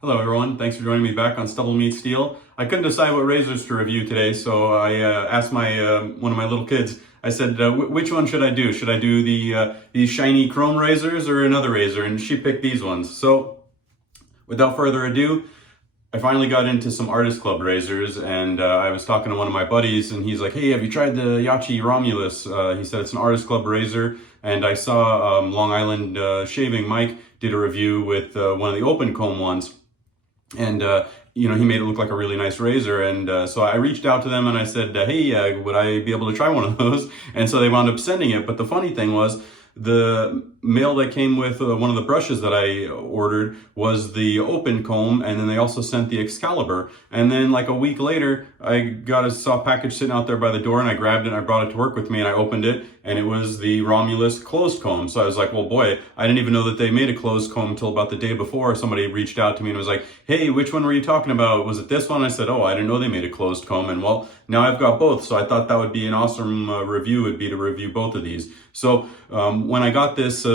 Hello everyone, thanks for joining me back on StubbleMeetsSteel. I couldn't decide what razors to review today, so I asked one of my little kids. I said, which one should I do? Should I do these shiny chrome razors or another razor? And she picked these ones. So without further ado, I finally got into some Artist Club razors, and I was talking to one of my buddies, and he's like, hey, have you tried the Yaqi Romulus? He said it's an Artist Club razor, and I saw Long Island Shaving Mike did a review with one of the open comb ones. And, he made it look like a really nice razor. And so I reached out to them and I said, hey, would I be able to try one of those? And so they wound up sending it. But the funny thing was, the mail that came with one of the brushes that I ordered was the open comb, and then they also sent the Excalibur. And then like a week later, I saw a package sitting out there by the door, and I grabbed it and I brought it to work with me, and I opened it, and it was the Romulus closed comb. So I was like, well, boy, I didn't even know that they made a closed comb until about the day before. Somebody reached out to me and was like, hey, which one were you talking about? Was it this one? I said, oh, I didn't know they made a closed comb. And well, now I've got both. So I thought that would be an awesome review, would be to review both of these. So when I got this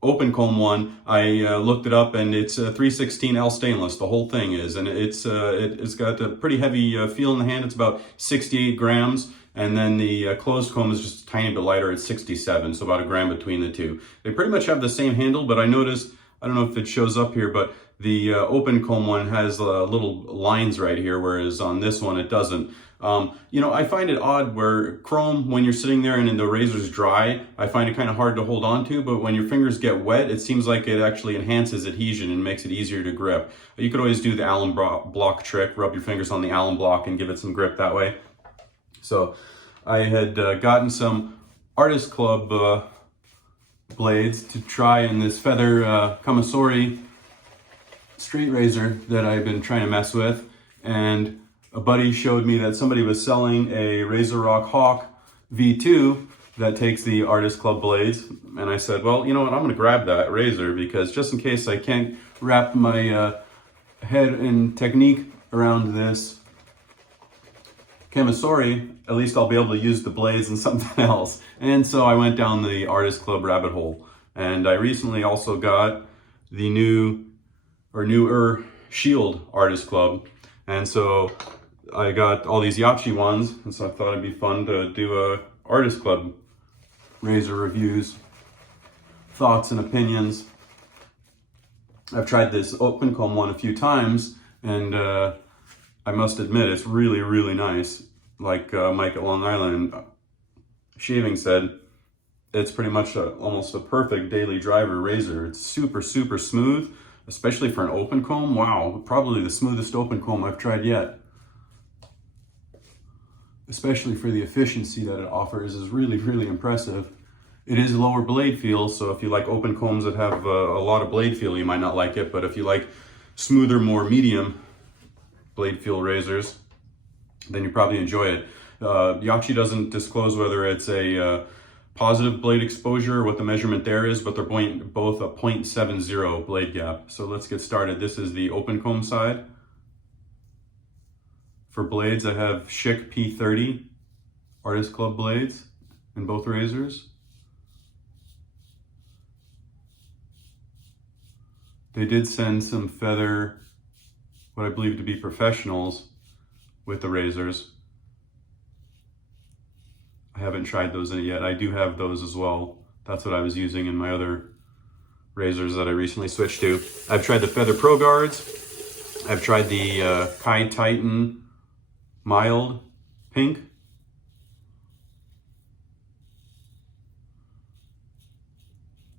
open comb one, I looked it up, and it's 316L stainless. The whole thing is, and it's got a pretty heavy feel in the hand. It's about 68 grams, and then the closed comb is just a tiny bit lighter at 67, so about a gram between the two. They pretty much have the same handle, but I noticed, I don't know if it shows up here, but the open comb one has little lines right here, whereas on this one it doesn't. I find it odd where chrome, when you're sitting there and the razor's dry, I find it kind of hard to hold on to, but when your fingers get wet, it seems like it actually enhances adhesion and makes it easier to grip. You could always do the alum block trick, rub your fingers on the alum block and give it some grip that way. So I had gotten some Artist Club blades to try in this feather Kamasori straight razor that I've been trying to mess with, and a buddy showed me that somebody was selling a Razor Rock Hawk V2 that takes the Artist Club blades, and I said, well, you know what, I'm going to grab that razor, because just in case I can't wrap my head and technique around this Kamasori, at least I'll be able to use the blades and something else. And so I went down the Artist Club rabbit hole, and I recently also got the newer Shield Artist Club, and so I got all these Yaqi ones, and so I thought it'd be fun to do a Artist Club razor reviews, thoughts and opinions. I've tried this open comb one a few times, and I must admit it's really, really nice. Like Mike at Long Island Shaving said, it's pretty much almost a perfect daily driver razor. It's super, super smooth, especially for an open comb. Wow, probably the smoothest open comb I've tried yet. Especially for the efficiency that it offers is really, really impressive. It is lower blade feel, so if you like open combs that have a lot of blade feel, you might not like it, but if you like smoother, more medium blade feel razors, then you probably enjoy it. Yaqi doesn't disclose whether it's a positive blade exposure or what the measurement there is, but they're both a 0.70 blade gap. So let's get started. This is the open comb side. For blades, I have Schick P30 Artist Club blades in both razors. They did send some feather, what I believe to be professionals, with the razors. I haven't tried those yet. I do have those as well. That's what I was using in my other razors that I recently switched to. I've tried the Feather Pro Guards. I've tried the Kai Titan Mild Pink.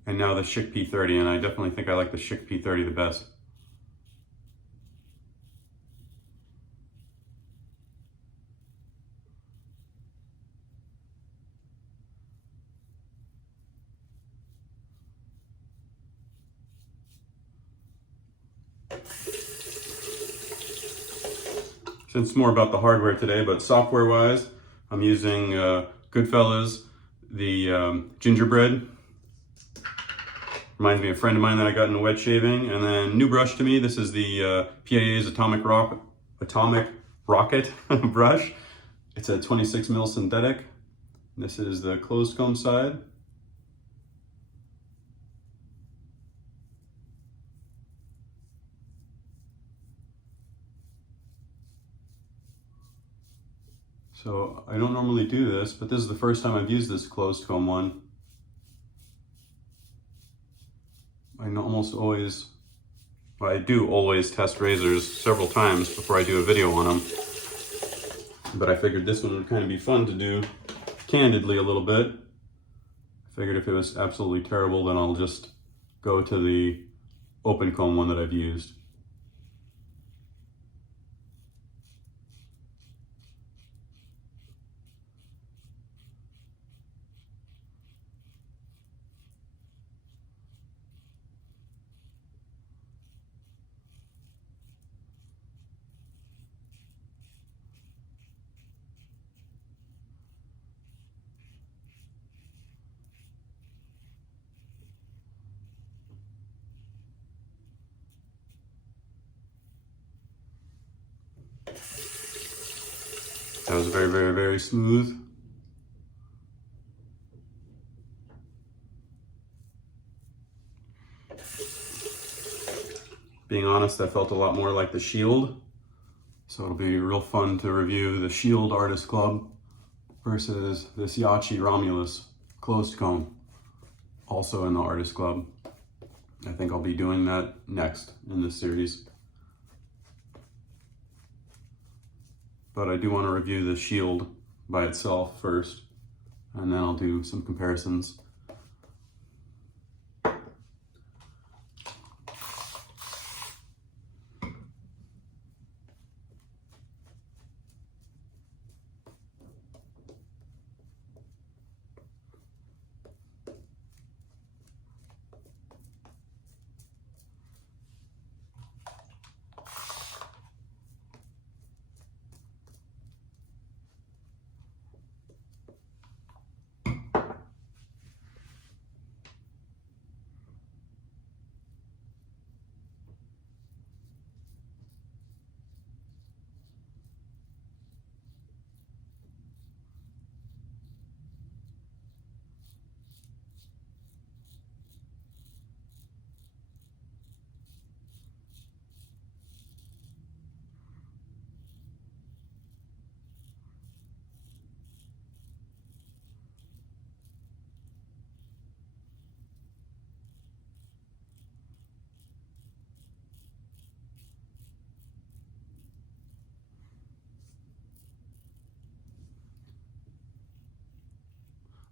And now the Schick P30, and I definitely think I like the Schick P30 the best. Since it's more about the hardware today, but software-wise, I'm using Goodfellas, the gingerbread. Reminds me of a friend of mine that I got into wet shaving. And then new brush to me, this is the PAA's Atomic Rocket brush. It's a 26 mil synthetic. This is the closed comb side. So I don't normally do this, but this is the first time I've used this closed comb one. I do always test razors several times before I do a video on them. But I figured this one would kind of be fun to do candidly a little bit. I figured if it was absolutely terrible, then I'll just go to the open comb one that I've used. That was very, very, very smooth. Being honest, that felt a lot more like the Shield. So it'll be real fun to review the Shield Artist Club versus this Yaqi Romulus closed comb, also in the Artist Club. I think I'll be doing that next in this series. But I do want to review the Shield by itself first, and then I'll do some comparisons.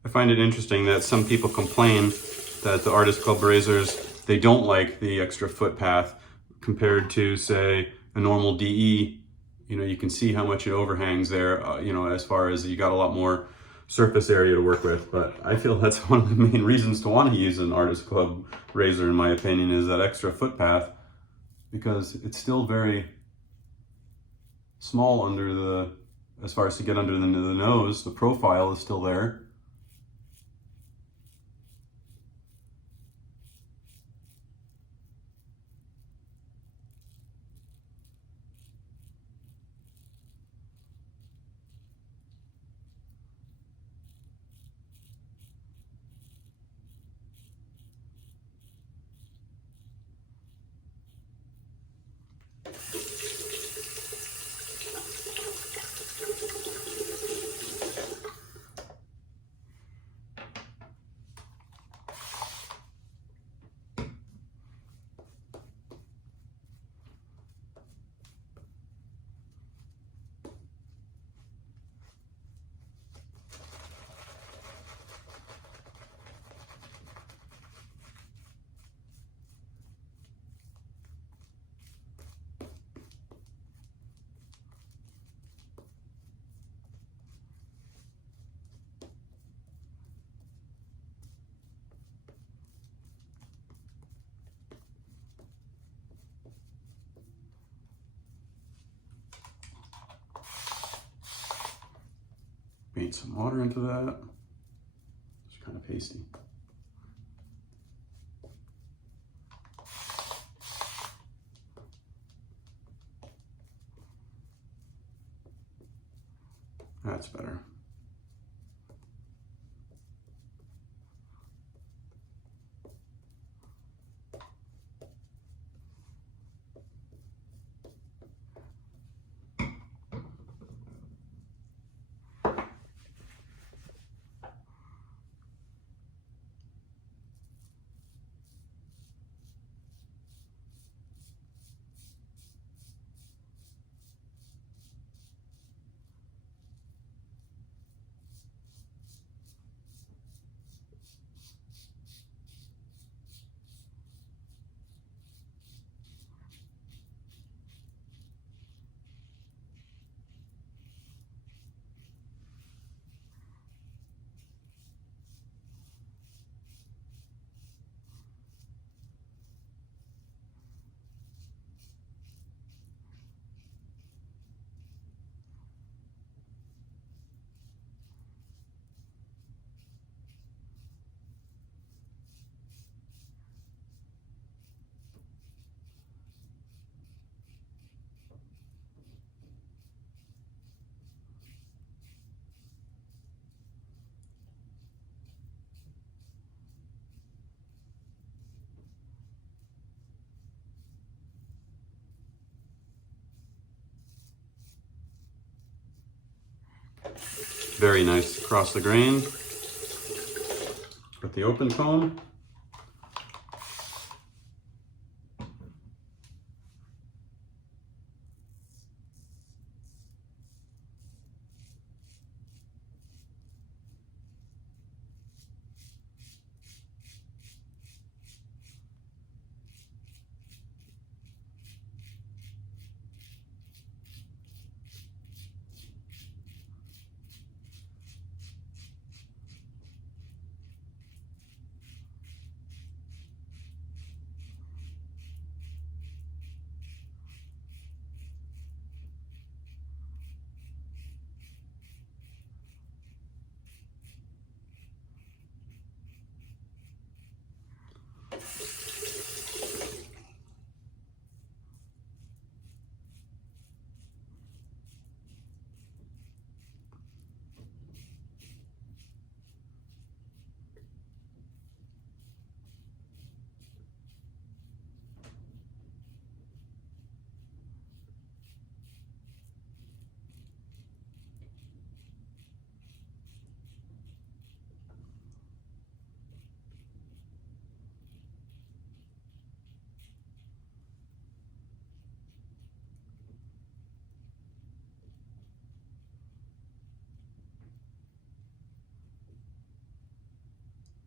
I find it interesting that some people complain that the Artist Club razors, they don't like the extra foot path compared to, say, a normal DE. You know, you can see how much it overhangs there, you know, as far as you got a lot more surface area to work with. But I feel that's one of the main reasons to want to use an Artist Club razor, in my opinion, is that extra foot path, because it's still very small under the, as far as to get under the nose, the profile is still there. Beat some water into that. It's kind of pasty. That's better. Very nice across the grain. With the open cone.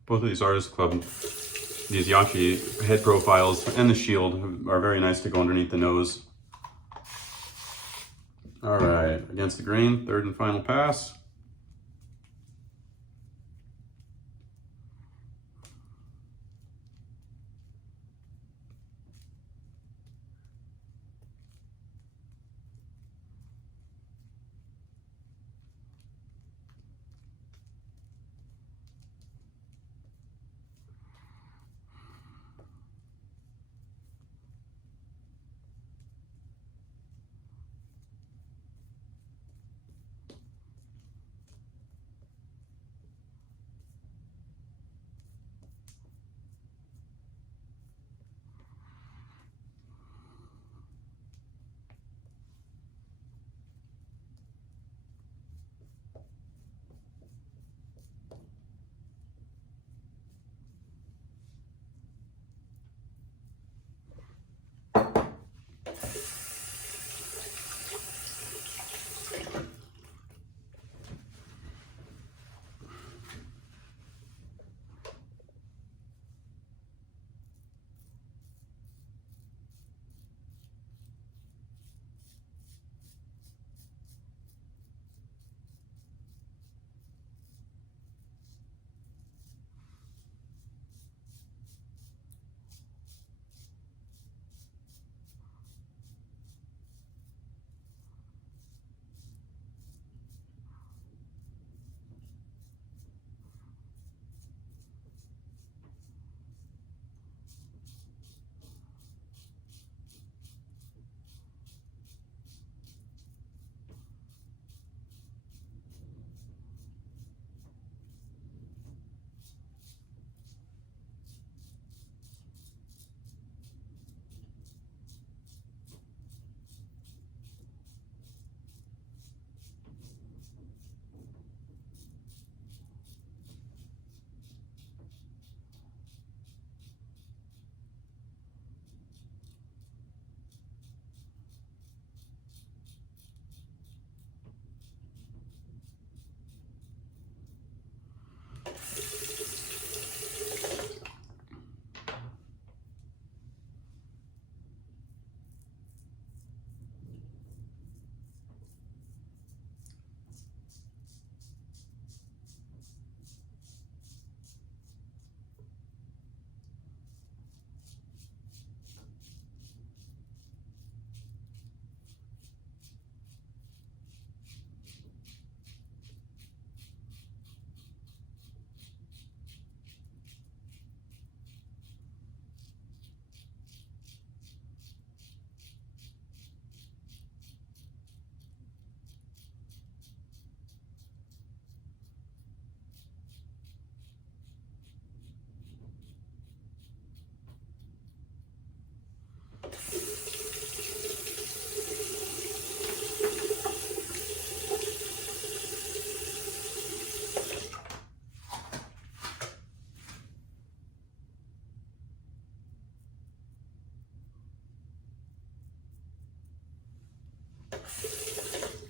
Both of these Artist Club, these Yaqi head profiles and the shield are very nice to go underneath the nose. All right, against the grain, third and final pass.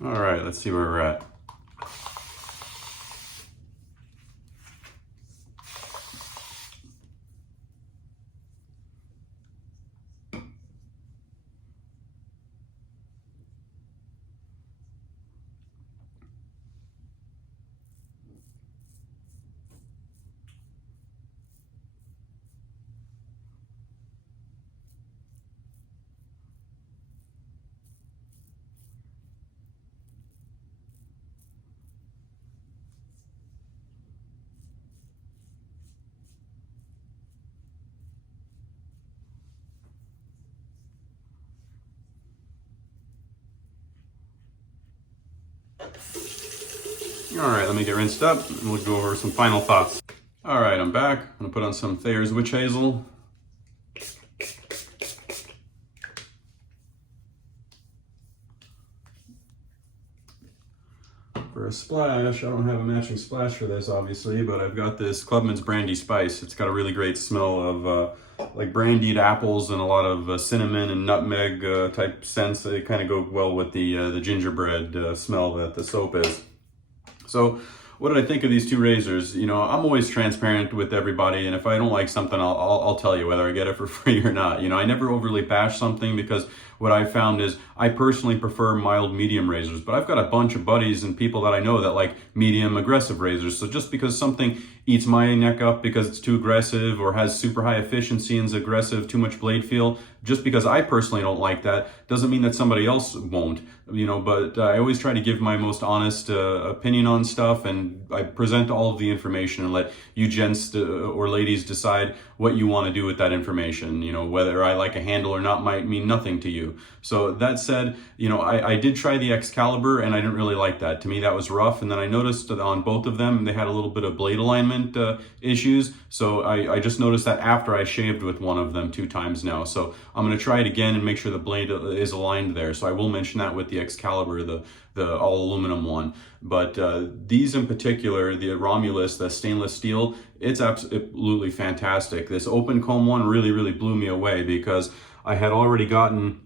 All right, let's see where we're at. All right, let me get rinsed up and we'll go over some final thoughts. All right, I'm back. I'm gonna put on some Thayer's Witch Hazel. For a splash, I don't have a matching splash for this, obviously, but I've got this Clubman's Brandy Spice. It's got a really great smell of like brandied apples and a lot of cinnamon and nutmeg type scents. They kind of go well with the gingerbread smell that the soap is. So what did I think of these two razors? You know, I'm always transparent with everybody, and if I don't like something, I'll tell you whether I get it for free or not. You know, I never overly bash something, because what I found is I personally prefer mild medium razors, but I've got a bunch of buddies and people that I know that like medium aggressive razors. So just because something eats my neck up because it's too aggressive or has super high efficiency and is aggressive, too much blade feel, just because I personally don't like that doesn't mean that somebody else won't, you know. But I always try to give my most honest opinion on stuff, and I present all of the information and let you gents or ladies decide what you want to do with that information. You know, whether I like a handle or not might mean nothing to you. So that said, you know, I did try the Excalibur and I didn't really like that. To me, that was rough. And then I noticed that on both of them, they had a little bit of blade alignment issues. So I just noticed that after I shaved with one of them 2 times now. So I'm going to try it again and make sure the blade is aligned there. So I will mention that with the Excalibur, the all aluminum one. But these in particular, the Romulus, the stainless steel, it's absolutely fantastic. This open comb one really blew me away, because I had already gotten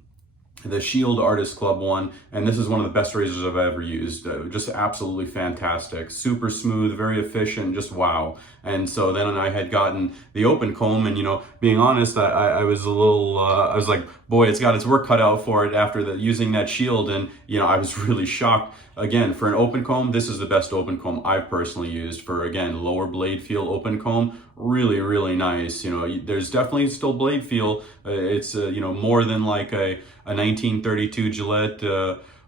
the Shield Artist Club one, and this is one of the best razors I've ever used. Just absolutely fantastic, super smooth, very efficient, just wow. And so then I had gotten the open comb, and you know, being honest, I was a little, I was like, boy, it's got its work cut out for it after using that Shield, and you know, I was really shocked. Again, for an open comb, this is the best open comb I've personally used for, again, lower blade feel open comb. Really nice. You know, there's definitely still blade feel. It's you know, more than like a 1932 Gillette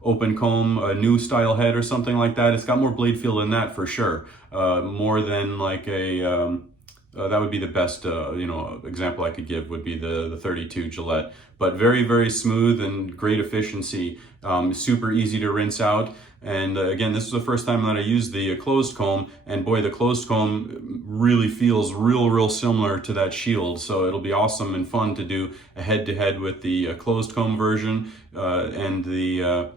open comb, a new style head or something like that. It's got more blade feel than that for sure. More than like a that would be the best you know, example I could give would be the 32 Gillette. But very smooth and great efficiency. Super easy to rinse out. And again, this is the first time that I used the closed comb, and boy, the closed comb really feels real similar to that Shield. So it'll be awesome and fun to do a head-to-head with the closed comb version and the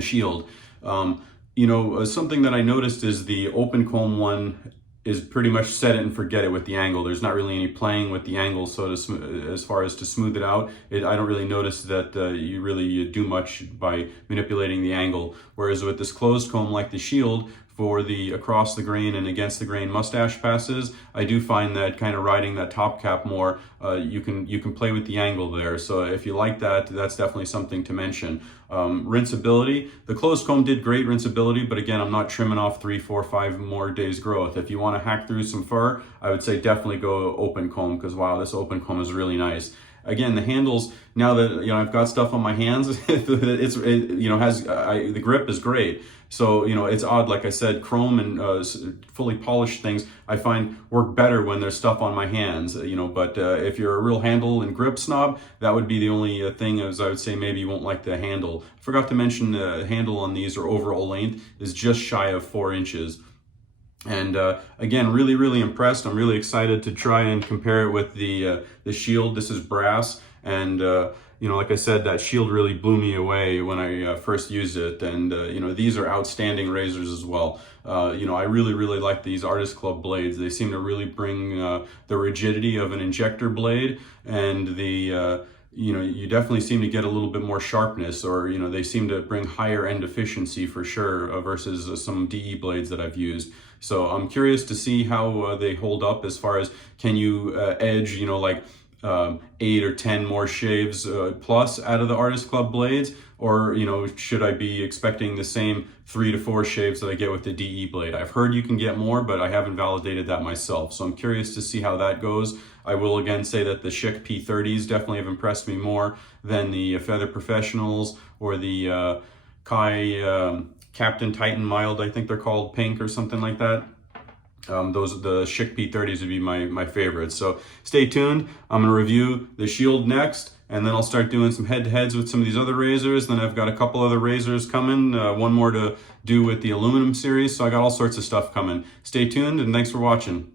Shield. You know, something that I noticed is the open comb one is pretty much set it and forget it with the angle. There's not really any playing with the angle, so as far as to smooth it out, I don't really notice that you really do much by manipulating the angle. Whereas with this closed comb like the Shield, for the across the grain and against the grain mustache passes, I do find that kind of riding that top cap more, you can play with the angle there. So if you like that, that's definitely something to mention. Rinsability, the closed comb did great rinsability, but again, I'm not trimming off 3, 4, 5 more days growth. If you want to hack through some fur, I would say definitely go open comb, because wow, this open comb is really nice. Again, the handles, now that you know I've got stuff on my hands, you know, the grip is great. So you know, it's odd, like I said, chrome and fully polished things I find work better when there's stuff on my hands. You know, but if you're a real handle and grip snob, that would be the only thing, as I would say maybe you won't like the handle. I forgot to mention the handle on these, or overall length, is just shy of 4 inches. And again, really impressed. I'm really excited to try and compare it with the Shield. This is brass, and you know, like I said, that Shield really blew me away when I first used it. And you know, these are outstanding razors as well. You know, I really like these Artist Club blades. They seem to really bring the rigidity of an injector blade and the you definitely seem to get a little bit more sharpness, or they seem to bring higher end efficiency for sure, versus some DE blades that I've used. So I'm curious to see how they hold up as far as, can you edge, like 8 or 10 more shaves plus out of the Artist Club blades, or should I be expecting the same 3 to 4 shaves that I get with the DE blade? I've heard you can get more, but I haven't validated that myself, so I'm curious to see how that goes. I will again say that the Schick P30s definitely have impressed me more than the Feather Professionals or the Kai Captain Titan Mild, I think they're called, pink or something like that. Those, the Schick P30s would be my favorites. So stay tuned. I'm gonna review the Shield next, and then I'll start doing some head-to-heads with some of these other razors. Then I've got a couple other razors coming, one more to do with the aluminum series. So I got all sorts of stuff coming. Stay tuned, and thanks for watching.